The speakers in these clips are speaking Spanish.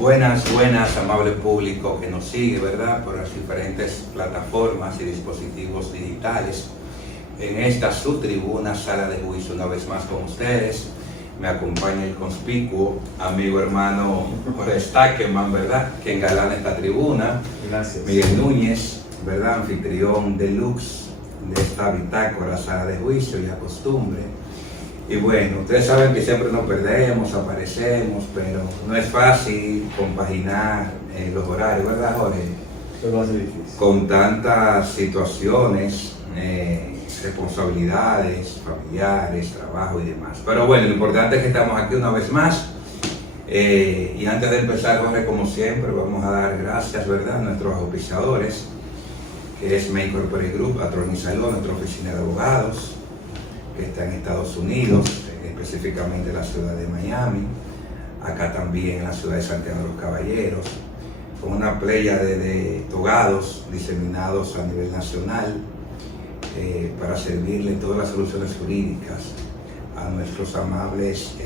Buenas, amable público que nos sigue, ¿verdad? Por las diferentes plataformas y dispositivos digitales. En esta su tribuna, sala de juicio, una vez más con ustedes. Me acompaña el conspicuo amigo hermano Jorge Stackelman, ¿verdad? Que engalana esta tribuna. Gracias. Miguel Núñez, ¿verdad? Anfitrión deluxe de esta bitácora, sala de juicio y la costumbre. Y bueno, ustedes saben que siempre nos perdemos, aparecemos, pero no es fácil compaginar los horarios, ¿verdad, Jorge? Eso lo hace difícil. Con tantas situaciones, responsabilidades familiares, trabajo y demás. Pero bueno, lo importante es que estamos aquí una vez más. Y antes de empezar, Jorge, como siempre, vamos a dar gracias, ¿verdad?, a nuestros auspiciadores, que es May Corporate Group, Atroni Salón, nuestra oficina de abogados, que está en Estados Unidos, específicamente en la ciudad de Miami, acá también en la ciudad de Santiago de los Caballeros, con una playa de togados diseminados a nivel nacional para servirle todas las soluciones jurídicas a nuestros amables,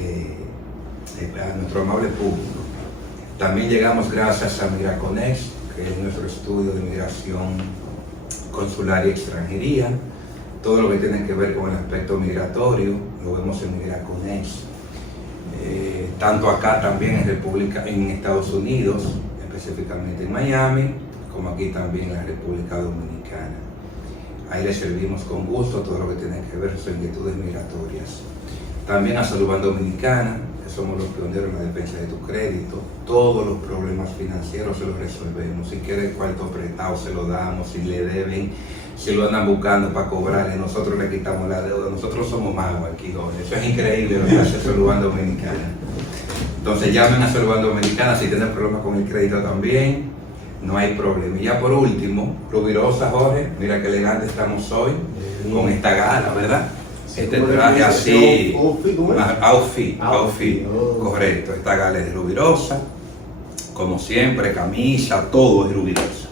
a nuestro amable público. También llegamos gracias a Migraconex, que es nuestro estudio de migración consular y extranjería. Todo lo que tiene que ver con el aspecto migratorio lo vemos en Migraconex, tanto acá también en Estados Unidos, específicamente en Miami, como aquí también en la República Dominicana. Ahí les servimos con gusto todo lo que tiene que ver con sus inquietudes migratorias. También a Salud Bank Dominicana, que somos los pioneros en la defensa de tu crédito. Todos los problemas financieros se los resolvemos. Si quieren cuarto prestado, se lo damos. Si le deben, si lo andan buscando para cobrarle, nosotros le quitamos la deuda. Nosotros somos magos aquí, Jorge. Eso es increíble lo que hace Salud Bank Dominicana. Entonces llamen a Salud Bank Dominicana si tienen problemas con el crédito también. No hay problema. Y ya por último, Rubirosa, Jorge, mira qué elegante estamos hoy con esta gala, ¿verdad? Este traje así, outfit, correcto. Esta gala es de Rubirosa, como siempre, camisa, todo es Rubirosa.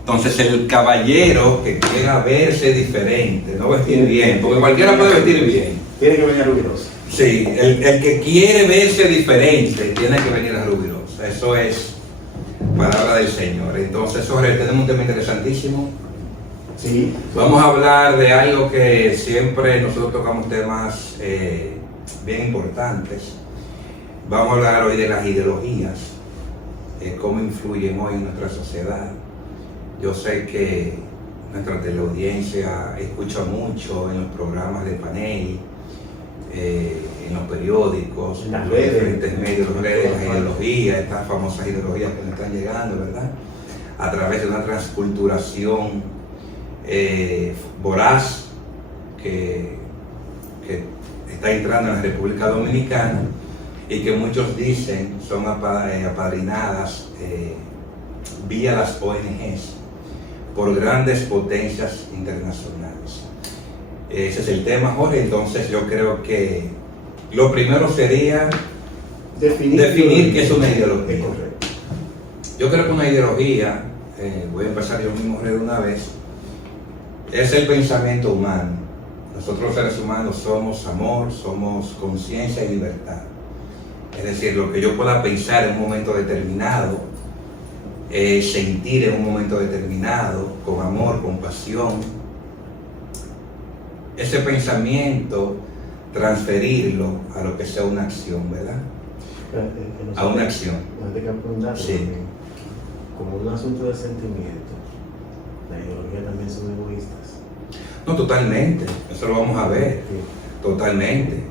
Entonces el caballero que quiera verse diferente, no vestir bien, porque cualquiera puede vestir bien. Tiene que venir a Rubirosa. Sí, el que quiere verse diferente tiene que venir a Rubirosa. Eso es palabra del Señor. Entonces, Jorge, tenemos un tema interesantísimo. Sí. Vamos a hablar de algo que siempre nosotros tocamos temas bien importantes. Vamos a hablar hoy de las ideologías, cómo influyen hoy en nuestra sociedad. Yo sé que nuestra teleaudiencia escucha mucho en los programas de panel, en los periódicos, en los diferentes medios, las redes, las ideologías, estas famosas ideologías que nos están llegando, ¿verdad? A través de una transculturación voraz que está entrando en la República Dominicana y que muchos dicen son apadrinadas vía las ONGs por grandes potencias internacionales. Ese es el tema, Jorge. Entonces yo creo que lo primero sería definir qué es una ideología. Correcto. Yo creo que una ideología, voy a empezar yo mismo de una vez, es el pensamiento humano. Nosotros los seres humanos somos amor, somos conciencia y libertad. Es decir, lo que yo pueda pensar en un momento determinado, sentir en un momento determinado, con amor, con pasión, ese pensamiento transferirlo a lo que sea una acción, ¿verdad? A una acción. Antes que apuntar, Sí. como un asunto de sentimiento, las ideologías también son egoístas. No, totalmente, eso lo vamos a ver, Sí. totalmente.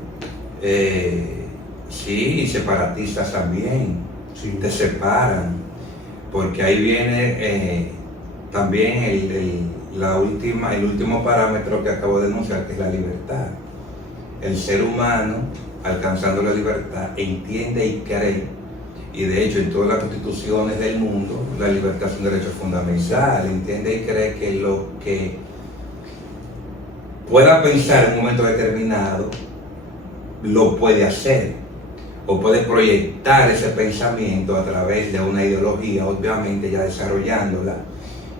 Sí, y separatistas también, Sí. te separan, porque ahí viene también el último parámetro que acabo de denunciar, que es la libertad. El ser humano, alcanzando la libertad, entiende y cree, y de hecho en todas las constituciones del mundo, la libertad es un derecho fundamental, entiende y cree que lo que pueda pensar en un momento determinado, lo puede hacer, o puede proyectar ese pensamiento a través de una ideología, obviamente ya desarrollándola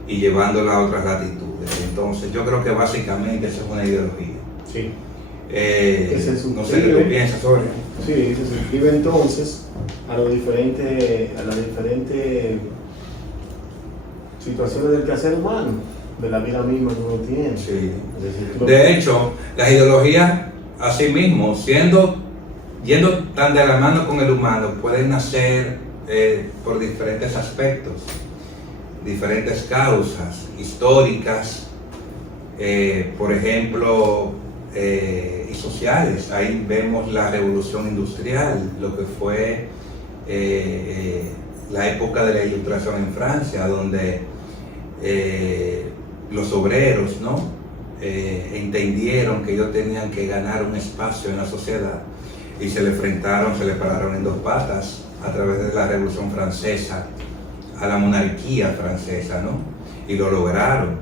y llevándola a otras latitudes. Entonces yo creo que básicamente eso es una ideología. Sí. Que se no sé qué tú piensas, Jorge. Sí, se suscribe entonces a las diferentes situaciones del quehacer humano, de la vida misma que uno tiene. Sí. Es decir, De hecho, las ideologías, así mismo, yendo tan de la mano con el humano, pueden nacer por diferentes aspectos, diferentes causas históricas, por ejemplo, y sociales. Ahí vemos la revolución industrial, lo que fue la época de la Ilustración en Francia, donde los obreros, ¿no? Entendieron que ellos tenían que ganar un espacio en la sociedad y se le pararon en dos patas a través de la Revolución Francesa a la monarquía francesa, ¿no? Y lo lograron,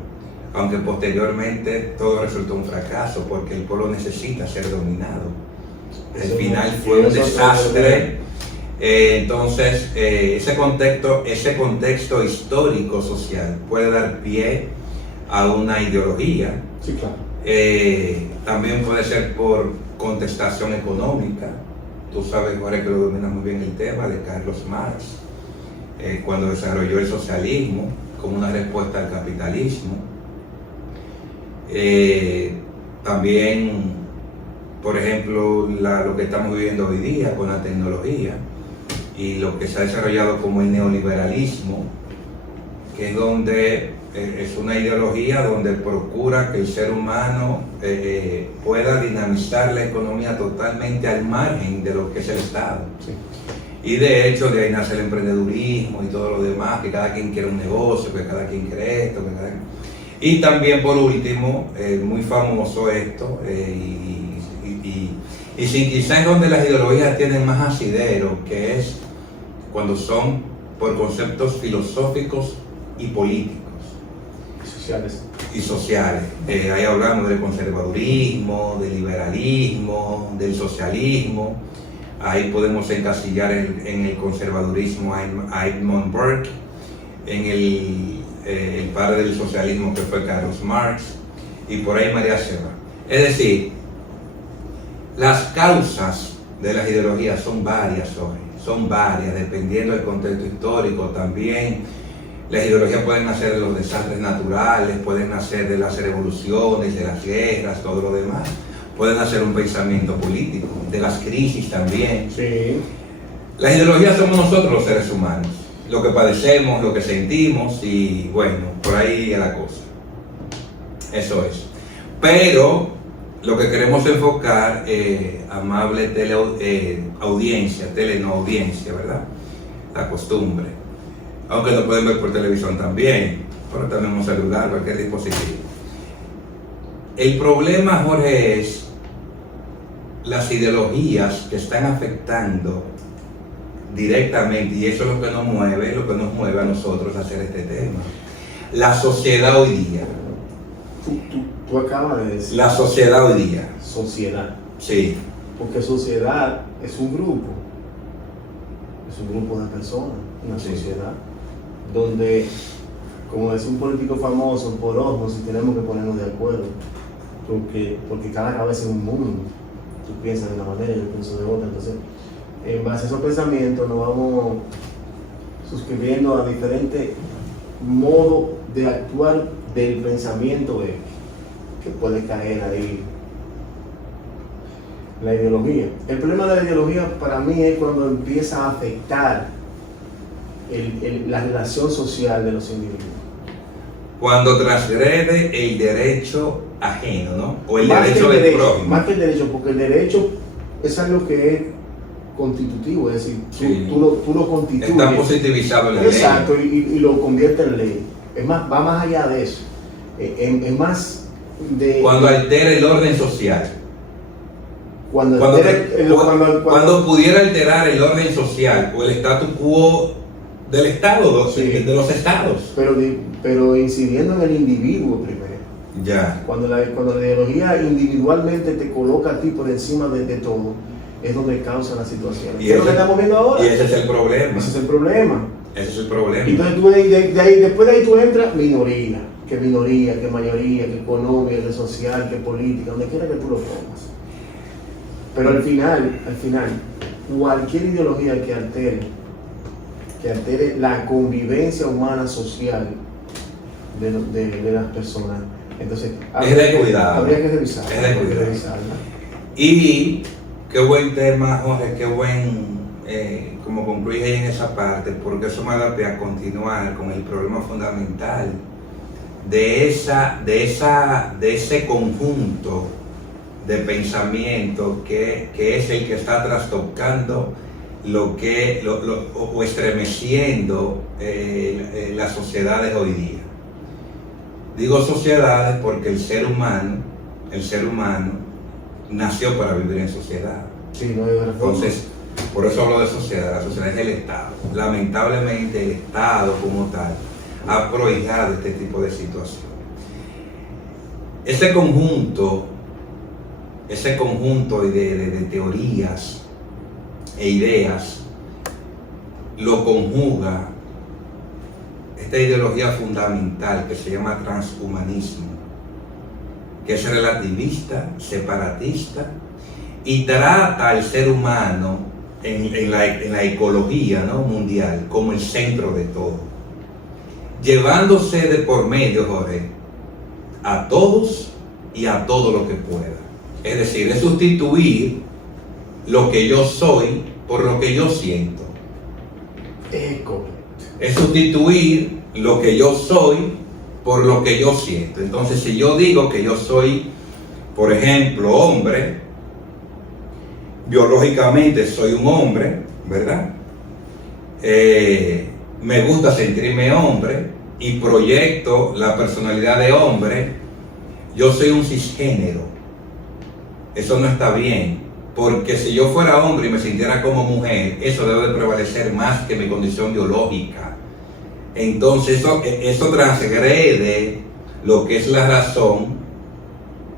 aunque posteriormente todo resultó un fracaso porque el pueblo necesita ser dominado. El final fue un desastre. Entonces, ese contexto histórico social puede dar pie a una ideología. Sí, claro. También puede ser por contestación económica. Tú sabes, Jorge, que lo domina muy bien el tema de Carlos Marx, cuando desarrolló el socialismo como una respuesta al capitalismo. También, por ejemplo, lo que estamos viviendo hoy día con la tecnología y lo que se ha desarrollado como el neoliberalismo, que es donde es una ideología donde procura que el ser humano pueda dinamizar la economía totalmente al margen de lo que es el Estado. Sí. Y de hecho de ahí nace el emprendedurismo y todo lo demás, que cada quien quiere un negocio, que cada quien quiere esto, Y también por último, muy famoso esto, y sin quizás donde las ideologías tienen más asidero, que es cuando son por conceptos filosóficos y políticos. Y sociales. Ahí hablamos del conservadurismo, del liberalismo, del socialismo. Ahí podemos encasillar en el conservadurismo a Edmund Burke, en el padre del socialismo que fue Carlos Marx, y por ahí María Serra. Es decir, las causas de las ideologías son varias hoy, son varias, dependiendo del contexto histórico. También las ideologías pueden nacer de los desastres naturales, pueden nacer de las revoluciones, de las guerras, todo lo demás. Pueden nacer un pensamiento político, de las crisis también. Sí. Las ideologías somos nosotros los seres humanos, lo que padecemos, lo que sentimos, y bueno, por ahí es la cosa. Eso es. Pero lo que queremos enfocar, amable audiencia, no audiencia, ¿verdad? La costumbre. Aunque lo pueden ver por televisión también, pero también un celular, cualquier dispositivo. El problema, Jorge, es las ideologías que están afectando directamente, y eso es lo que nos mueve a nosotros a hacer este tema. La sociedad hoy día. Tú acabas de decir. La sociedad hoy día. Sociedad. Sí. Porque sociedad es un grupo de personas, una sociedad, donde, como decía un político famoso, por osmosis tenemos que ponernos de acuerdo, porque cada cabeza es un mundo. Tú piensas de una manera, yo pienso de otra. Entonces, en base a esos pensamientos nos vamos suscribiendo a diferentes modos de actuar del pensamiento que puede caer ahí la ideología. El problema de la ideología para mí es cuando empieza a afectar la relación social de los individuos. Cuando transgrede el derecho ajeno, ¿no? O el Más derecho del prójimo. Más que el derecho, porque el derecho es algo que es constitutivo, es decir, Sí. tú lo constituyes. Está positivizado en la ley. Exacto, y lo convierte en ley. Es más, va más allá de eso. Es más de... Cuando altera el orden social. Cuando pudiera alterar el orden social o el status quo del Estado, Sí. de los estados. Pero incidiendo en el individuo primero. Ya. Cuando la ideología individualmente te coloca a ti por encima de todo, es donde causa la situación. ¿Qué es lo que estamos viendo ahora? Y ese es el problema. Ese es el problema. Ese es el problema. Entonces tú después de ahí tú entras minoría, que mayoría, que económica, que social, que política, donde quiera que tú lo pongas. Pero al final, cualquier ideología que altere la convivencia humana social de las personas, entonces es de cuidado. Habría que revisarla. Es de cuidado. Y qué buen tema, Jorge, qué buen, como concluye en esa parte, porque eso me da pie a continuar con el problema fundamental de ese conjunto de pensamiento que es el que está trastocando o estremeciendo las sociedades hoy día. Digo sociedades porque el ser humano nació para vivir en sociedad. Sí, no hay otra forma. Entonces, por eso hablo de sociedad. La sociedad es el Estado. Lamentablemente el Estado como tal ha prohijado este tipo de situaciones. Ese conjunto de teorías e ideas lo conjuga esta ideología fundamental que se llama transhumanismo, que es relativista, separatista y trata al ser humano en la ecología, ¿no?, mundial como el centro de todo, llevándose de por medio, Jorge, a todos y a todo lo que pueda. Es decir, es sustituir lo que yo soy por lo que yo siento. Es sustituir lo que yo soy por lo que yo siento. Entonces, si yo digo que yo soy, por ejemplo, hombre, biológicamente soy un hombre, ¿verdad? Me gusta sentirme hombre y proyecto la personalidad de hombre, yo soy un cisgénero. Eso no está bien, porque si yo fuera hombre y me sintiera como mujer, eso debe de prevalecer más que mi condición biológica. Entonces eso transgrede lo que es la razón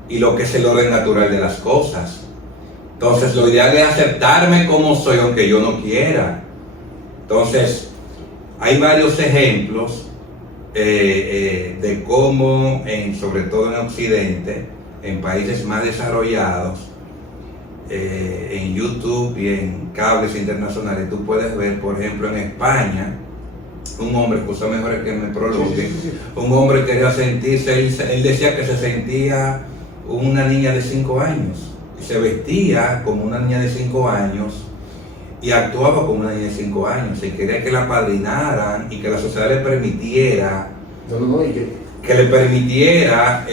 y lo que es el orden natural de las cosas. Entonces lo ideal es aceptarme como soy, aunque yo no quiera. Entonces hay varios ejemplos de cómo, sobre todo en Occidente, en países más desarrollados, en YouTube y en cables internacionales, tú puedes ver, por ejemplo, en España, un hombre, cosas mejores que me prolonguen, un hombre quería sentirse, él decía que se sentía una niña de 5 años, y se vestía como una niña de 5 años, y actuaba como una niña de 5 años, y quería que la apadrinaran y que la sociedad le permitiera, que le permitiera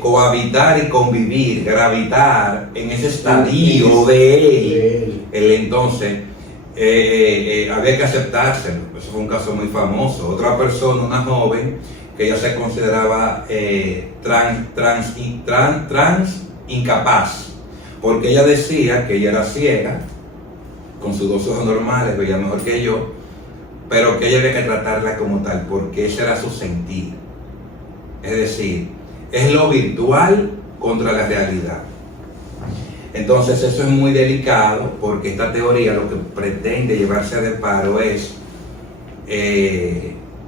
cohabitar y convivir, gravitar en ese estadio de él. Entonces, había que aceptárselo. Eso fue un caso muy famoso. Otra persona, una joven, que ella se consideraba trans incapaz, porque ella decía que ella era ciega, con sus 2 ojos normales, veía mejor que yo, pero que ella había que tratarla como tal, porque ese era su sentir. Es decir, es lo virtual contra la realidad. Entonces eso es muy delicado, porque esta teoría lo que pretende llevarse de paro es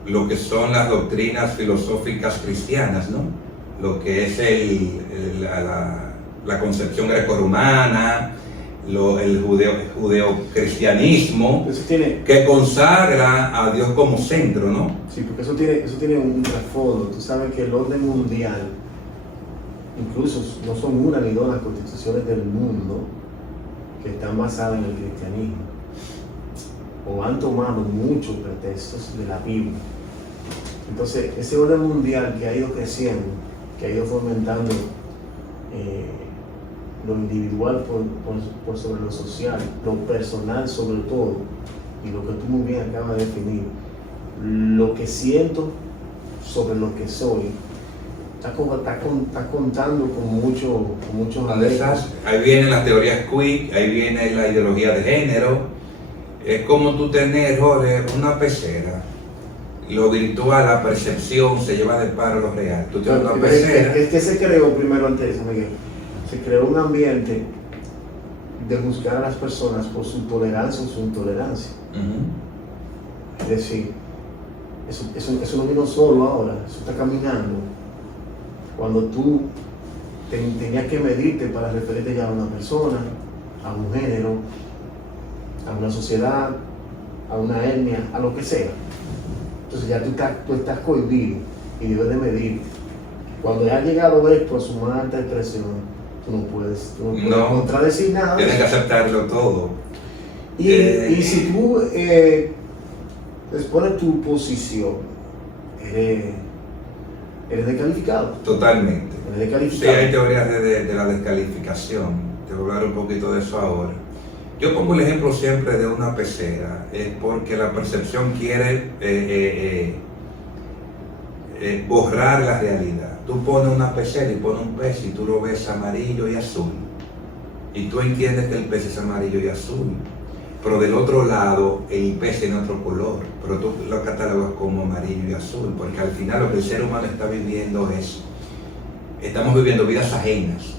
lo que son las doctrinas filosóficas cristianas, ¿no? Lo que es la concepción grecorromana, el judeocristianismo, que consagra a Dios como centro, ¿no? Sí, porque eso tiene un trasfondo. Tú sabes que el orden mundial, incluso no son una ni dos las constituciones del mundo que están basadas en el cristianismo, o han tomado muchos pretextos de la Biblia. Entonces, ese orden mundial que ha ido creciendo, que ha ido fomentando lo individual por sobre lo social, lo personal sobre todo, y lo que tú muy bien acabas de definir, lo que siento sobre lo que soy, está contando con muchos aspectos. Ahí vienen las teorías queer, ahí viene la ideología de género. Es como tú tener, Jorge, una pecera. Lo virtual, la percepción, se lleva de paro lo real. Tú tienes una pecera. Es que se creó primero antes de eso, Miguel. Se creó un ambiente de juzgar a las personas por su tolerancia o su intolerancia. Es decir, eso no vino solo ahora, eso está caminando. Cuando tú tenías que medirte para referirte ya a una persona, a un género, a una sociedad, a una etnia, a lo que sea. Entonces ya tú estás cohibido y debes de medir. Cuando ya ha llegado esto a su más alta expresión, tú no puedes contradecir nada. Tienes que aceptarlo todo. Y si tú expones tu posición, eres descalificado. Totalmente. Eres descalificado. Sí, hay teorías de la descalificación. Te voy a hablar un poquito de eso ahora. Yo pongo el ejemplo siempre de una pecera, porque la percepción quiere borrar la realidad. Tú pones una pecera y pones un pez y tú lo ves amarillo y azul. Y tú entiendes que el pez es amarillo y azul. Pero del otro lado el pez tiene otro color, pero tú lo catalogas como amarillo y azul, porque al final lo que el ser humano está viviendo estamos viviendo vidas ajenas.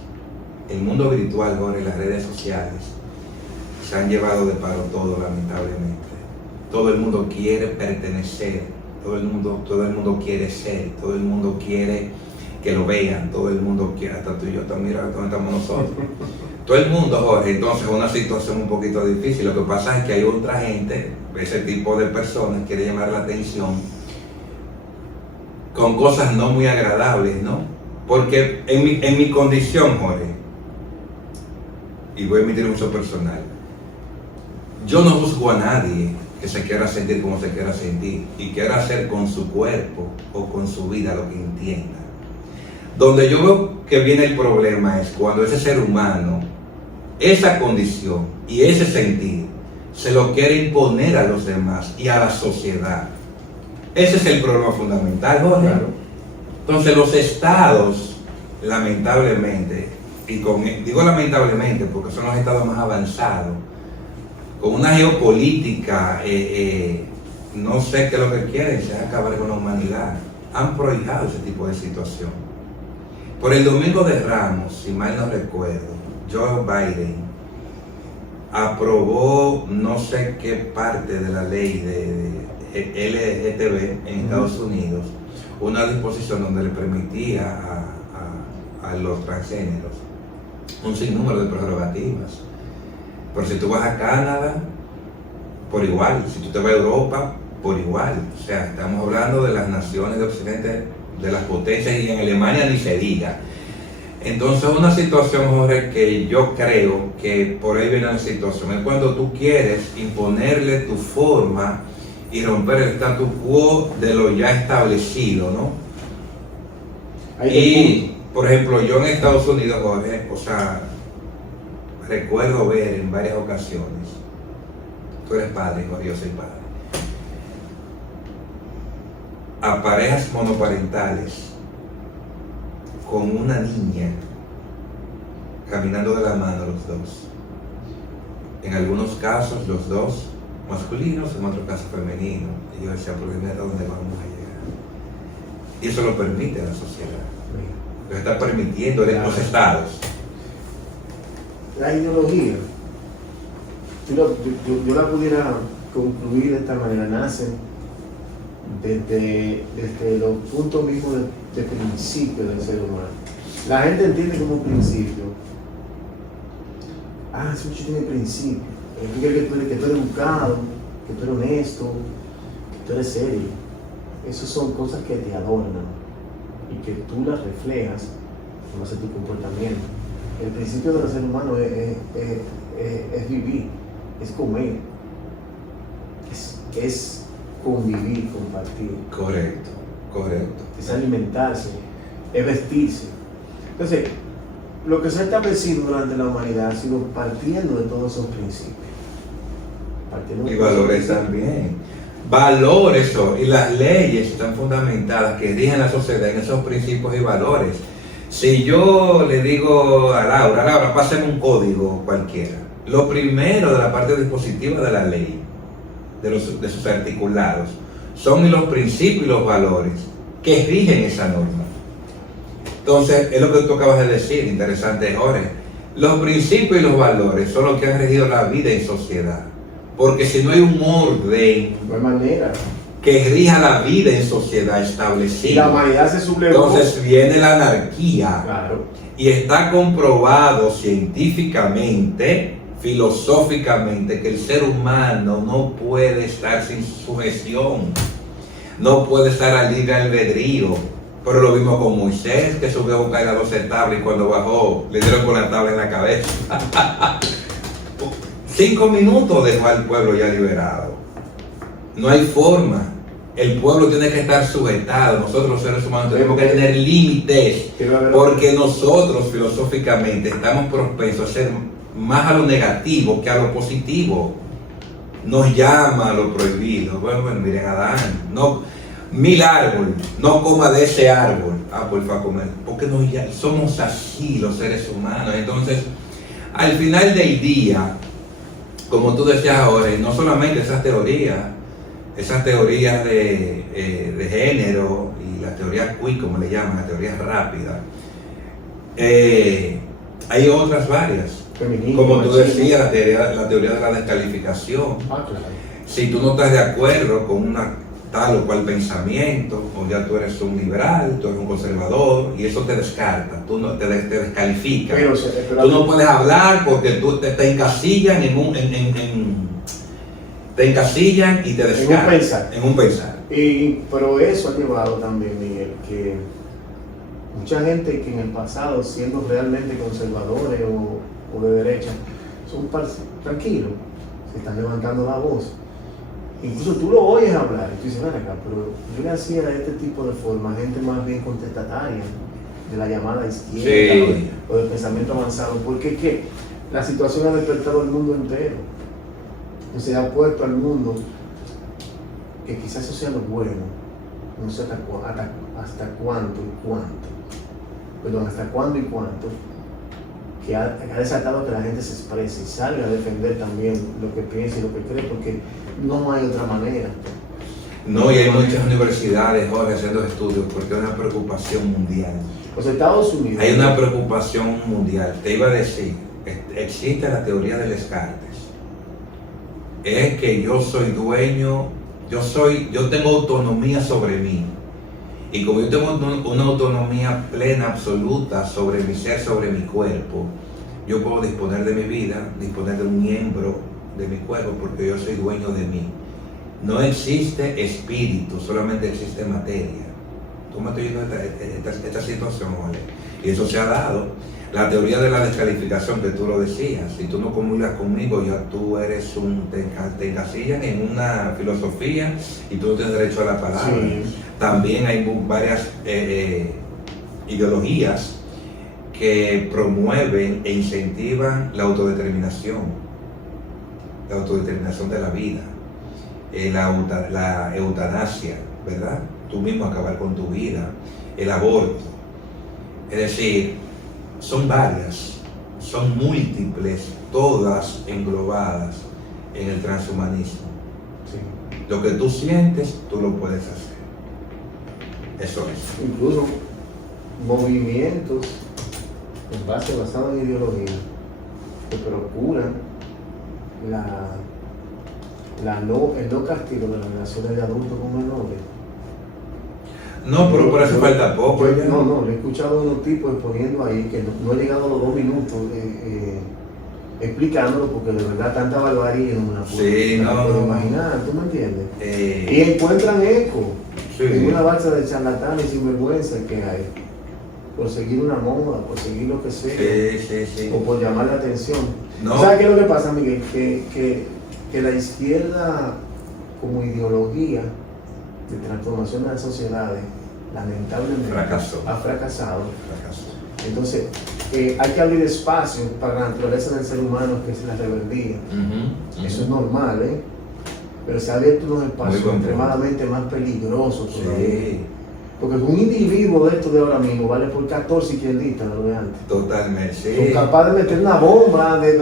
El mundo virtual, Jorge, las redes sociales, se han llevado de paro todo, lamentablemente. Todo el mundo quiere pertenecer, todo el mundo quiere ser, todo el mundo quiere que lo vean, todo el mundo quiere, hasta tú y yo, mira dónde estamos nosotros. Todo el mundo, Jorge, entonces es una situación un poquito difícil. Lo que pasa es que hay otra gente, ese tipo de personas quiere llamar la atención con cosas no muy agradables, ¿no? Porque en mi condición, Jorge, y voy a emitir un uso personal, yo no juzgo a nadie que se quiera sentir como se quiera sentir y quiera hacer con su cuerpo o con su vida lo que entienda. Donde yo veo que viene el problema es cuando ese ser humano, esa condición y ese sentir se lo quiere imponer a los demás y a la sociedad. Ese es el problema fundamental, Jorge. Claro. Entonces los estados, lamentablemente, digo lamentablemente porque son los estados más avanzados, con una geopolítica, no sé qué es lo que quieren, se acabar con la humanidad, han prohijado ese tipo de situación. Por el domingo de Ramos, si mal no recuerdo, Joe Biden aprobó no sé qué parte de la ley de LGTB en Estados Unidos, una disposición donde le permitía a los transgéneros un sinnúmero de prerrogativas. Pero si tú vas a Canadá, por igual. Si tú te vas a Europa, por igual. O sea, estamos hablando de las naciones de Occidente, de las potencias, y en Alemania ni se diga. Entonces, una situación, Jorge, que yo creo que por ahí viene la situación, es cuando tú quieres imponerle tu forma y romper el status quo de lo ya establecido, ¿no? Y, por ejemplo, yo en Estados Unidos, Jorge, o sea, recuerdo ver en varias ocasiones, tú eres padre, Jorge, yo soy padre, a parejas monoparentales con una niña caminando de la mano los dos. En algunos casos los dos masculinos, en otros casos femeninos. Y yo decía, por dime a dónde vamos a llegar. Y eso lo permite la sociedad. Lo está permitiendo en los estados. La ideología, yo la pudiera concluir de esta manera, nace desde los puntos mismos de principio del ser humano. La gente entiende como principio. Ese muchacho tiene principio. Tú crees que tú eres educado, que tú eres honesto, que tú eres serio. Esas son cosas que te adornan y que tú las reflejas en base a tu comportamiento. El principio del ser humano es vivir, es comer, es convivir, compartir. Correcto, correcto. Es alimentarse, es vestirse. Entonces, lo que se ha establecido durante la humanidad ha sido partiendo de todos esos principios. Y valores también. Valores y las leyes están fundamentadas que rigen la sociedad en esos principios y valores. Si yo le digo a Laura, pásame un código cualquiera. Lo primero de la parte dispositiva de la ley, de sus articulados, son los principios y los valores que rigen esa norma. Entonces, es lo que tú acabas de decir, interesante, Jorge. Los principios y los valores son los que han regido la vida en sociedad. Porque si no hay un orden no hay manera que rija la vida en sociedad establecida, y la humanidad se sublevó, entonces viene la anarquía. Claro. Y está comprobado científicamente, filosóficamente que el ser humano no puede estar sin sujeción, no puede estar al libre albedrío. Pero lo vimos con Moisés, que subió a buscar las 12 tablas y cuando bajó le dieron con la tabla en la cabeza. 5 minutos dejó al pueblo ya liberado. No hay forma. El pueblo tiene que estar sujetado. Nosotros los seres humanos tenemos que tener límites, porque nosotros filosóficamente estamos propensos a ser más a lo negativo que a lo positivo. Nos llama a lo prohibido. Bueno, miren, Adán, no, 1000 árboles, no coma de ese árbol. Pues fue a comer. Porque somos así los seres humanos. Entonces, al final del día, como tú decías ahora, y no solamente esas teorías de género y las teorías quick, como le llaman, las teorías rápidas, hay otras varias. Como tú decías, la teoría de la descalificación. Claro. Si tú no estás de acuerdo con una tal o cual pensamiento, o ya tú eres un liberal, tú eres un conservador, y eso te descarta, tú no, te descalifica. Tú no puedes hablar porque tú te encasillan te encasillan y te descartan. En un pensar. Pero eso ha llevado también, Miguel, que mucha gente que en el pasado, siendo realmente conservadores o de derecha, son tranquilos, se están levantando la voz. Incluso tú lo oyes hablar y tú dices, ven acá, pero yo le hacía de este tipo de forma gente más bien contestataria, de la llamada izquierda, sí, o del pensamiento avanzado, porque es que la situación ha despertado al mundo entero. Se ha puesto al mundo que quizás eso sea lo bueno, no sé hasta cuánto y cuánto, perdón, hasta cuándo y cuánto, que ha desatado que la gente se exprese y salga a defender también lo que piensa y lo que cree, porque no hay otra manera. No, y hay muchas universidades ahora haciendo estudios porque hay una preocupación mundial. Los Estados Unidos. Hay una preocupación mundial. Te iba a decir, existe la teoría del Descartes. Es que yo soy dueño, yo tengo autonomía sobre mí. Y como yo tengo una autonomía plena, absoluta sobre mi ser, sobre mi cuerpo, yo puedo disponer de mi vida, disponer de un miembro de mi cuerpo, porque yo soy dueño de mí. No existe espíritu, solamente existe materia. ¿Tú me estás oyendo esta situación, ¿vale? Y eso se ha dado. La teoría de la descalificación, que tú lo decías, si tú no comulgas conmigo, ya tú eres te encasillan en una filosofía y tú no tienes derecho a la palabra. Sí. También hay varias ideologías que promueven e incentivan la autodeterminación de la vida, la eutanasia, ¿verdad? Tú mismo acabar con tu vida, el aborto. Es decir, son varias, son múltiples, todas englobadas en el transhumanismo. Sí. Lo que tú sientes, tú lo puedes hacer. Eso es. Incluso movimientos basados en ideología que procuran el no castigo de las relaciones de adultos con menores. No, pero por eso falta poco. No, he escuchado a unos tipos exponiendo ahí que no he llegado a los 2 minutos explicándolo, porque de verdad tanta barbarie no me la puedo imaginar, ¿tú me entiendes? Y encuentran eco en una balsa de charlatanes y sinvergüenza que hay, por seguir una moda, por seguir lo que sea, o por llamar la atención. No. ¿Sabes qué es lo que pasa, Miguel? Que la izquierda como ideología de transformación de las sociedades, lamentablemente ha fracasado. Entonces, hay que abrir espacio para la naturaleza del ser humano, que es la rebeldía. Eso es normal, pero se ha abierto unos espacios extremadamente más peligrosos todavía. Porque un individuo de esto de ahora mismo vale por 14 izquierdistas lo de antes. Totalmente, sí. Son capaces de meter una bomba, de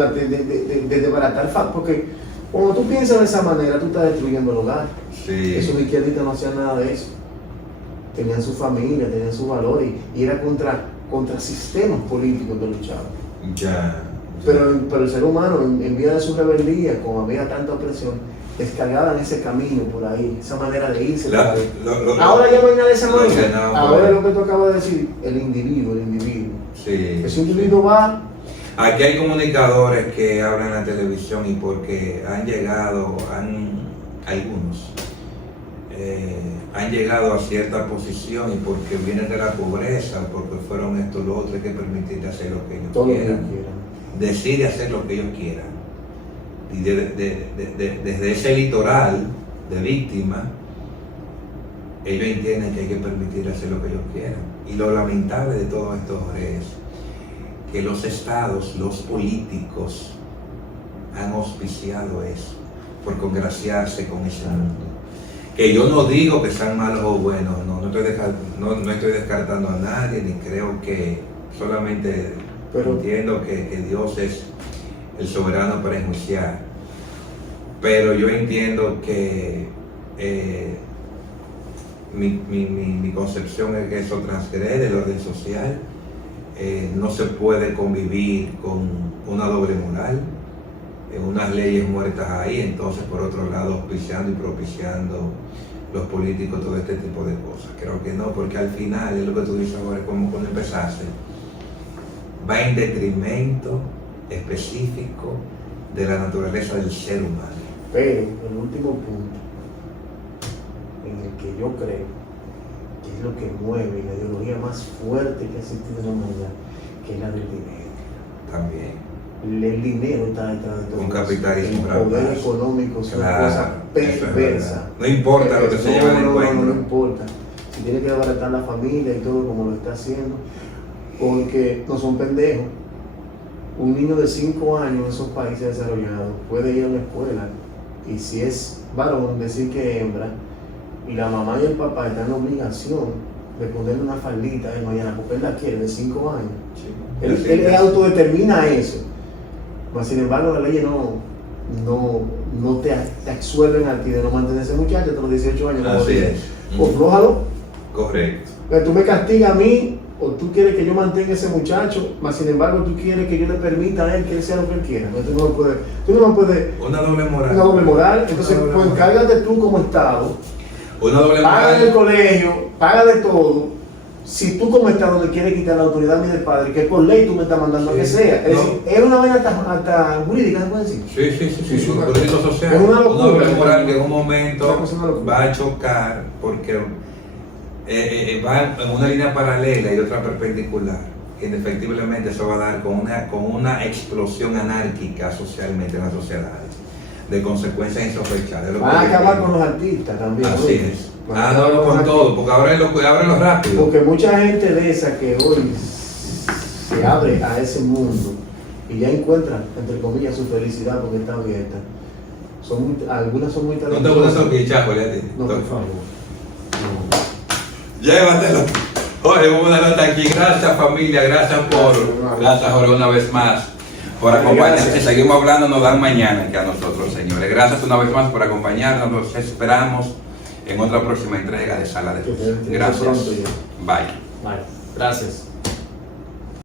desbaratar, porque cuando tú piensas de esa manera, tú estás destruyendo el hogar. Sí. Esos izquierdistas no hacían nada de eso. Tenían su familia, tenían su valor y era contra sistemas políticos que luchaban. Ya. Pero el ser humano, en vía de su rebeldía, como había tanta opresión, descargaban ese camino por ahí, esa manera de irse. Ahora ya no hay nada de esa manera. Ahora es lo que tú acabas de decir, el individuo. Sí. Ese individuo va Aquí hay comunicadores que hablan en la televisión y porque han llegado, algunos han llegado a cierta posición y porque vienen de la pobreza, porque fueron esto lo otro, hay que permitirle hacer lo que ellos Todo lo que quieran. quieran. Decide hacer lo que ellos quieran. Y desde ese litoral de víctima, ellos entienden que hay que permitirle hacer lo que ellos quieran. Y lo lamentable de todo esto es que los estados, los políticos, han auspiciado eso por congraciarse con ese mundo. Que yo no digo que sean malos o buenos, no estoy descartando a nadie, ni creo que solamente entiendo que Dios es el soberano para enjuiciar. Pero yo entiendo que mi concepción es que eso transgrede el orden social. No se puede convivir con una doble moral, unas leyes muertas ahí, entonces por otro lado auspiciando y propiciando los políticos todo este tipo de cosas. Creo que no, porque al final es lo que tú dices ahora, como cuando empezaste, va en detrimento específico de la naturaleza del ser humano. Pero el último punto en el que yo creo que es lo que mueve la ideología más fuerte que ha existido en la humanidad, que es la del dinero. También. El dinero está detrás de todo. Un capitalismo el poder rapaz. económico es una Claro, cosa perversa. No importa lo que se lleve en encuentro. No importa. Si tiene que abaratar la familia y todo como lo está haciendo, porque no son pendejos. Un niño de 5 años en esos países desarrollados puede ir a una escuela y si es varón, decir que es hembra, y la mamá y el papá están en obligación de ponerle una faldita de mañana porque él la quiere de 5 años. Sí. Él autodetermina eso. Mas, sin embargo, las leyes no te absuelven a ti de no mantener a ese muchacho hasta los 18 años. Así es. O flójalo. Correcto. Pero tú me castigas a mí, o tú quieres que yo mantenga a ese muchacho, mas sin embargo tú quieres que yo le permita a él que él sea lo que él quiera. Entonces, tú no me puedes. Una doble moral. Una doble moral. Entonces, Una doble pues moral. encárgate tú como Estado. Una doble Paga el moral. colegio, paga de todo. Si tú como Estado le quieres quitar la autoridad a mi del padre, que por ley tú me estás mandando a que Sí. sea. Es No. decir, es una vaina hasta jurídica, ¿se puede decir? Sí, un político social. Es una locura. doble moral que en un Una momento cosa, una locura. va a chocar porque va en una línea paralela y otra perpendicular. Indefectiblemente eso va a dar con una explosión anárquica socialmente en las sociedades, de consecuencias insospechadas. Van a acabar con los artistas también. Así ¿no? es. Van a acabar No, con los todo, porque ábrelo rápido. Porque mucha gente de esa que hoy se abre a ese mundo y ya encuentra, entre comillas, su felicidad porque está abierta, algunas son muy No te talentosas. gusta el pichajo, ya te. No, por favor. No. Llévatelo. Jorge, vamos a dar hasta aquí. Gracias, familia. Gracias, Jorge, una vez más por acompañarnos. Gracias. Seguimos hablando, nos dan mañana que a nosotros, señores. Gracias una vez más por acompañarnos. Los esperamos en otra próxima entrega de Sala de Luz. Gracias. Bye. Vale, gracias.